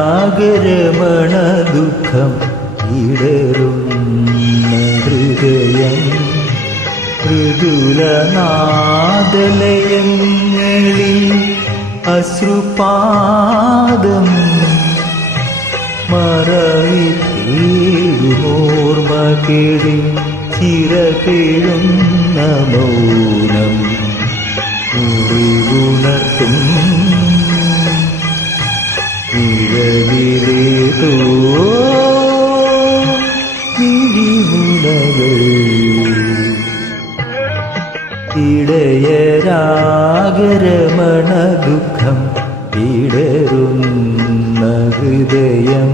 ഇടയരാഗരമണ ദുഃഖം ഇടറുന്ന ഹൃദയം മൃദുലനാദലയങ്ങളിൽ അശ്രുപാദം മറവിത്തേടുമോർമ്മകേടി ചിറകേഴുന്ന മൗനം മുറിവുണർത്തും നിഴലിലേതോ മിഴിമുനകൾ ഇടയരാഗരമണ ദുഃഖം ഇടറുന്ന ഹൃദയം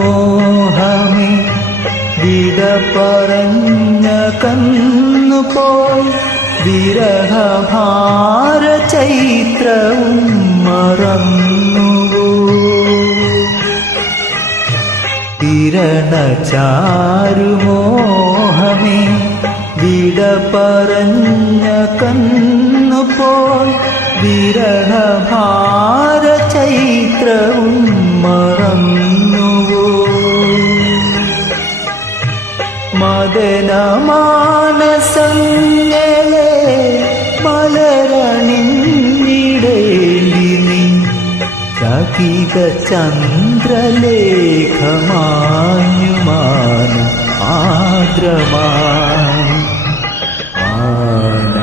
കിരണചാരുമോഹമേ വിട പറഞ്ഞ കന്നുപോയി വിരഹഭാര ചൈത്രവും മറന്നുവോ കിരണചാരുമോഹമേ വിട പറഞ്ഞ കന്നുപോയി വിരഹഭാര ചൈത്രവും മറന്നുവോ മദനമാനസങ്ങളെ മലരണിഞ്ഞിടേണ്ടി നീ ചകിത ചന്ദ്രലേഖമാഞ്ഞുമാന ആർദ്രമായി മാനമാർദ്രമായി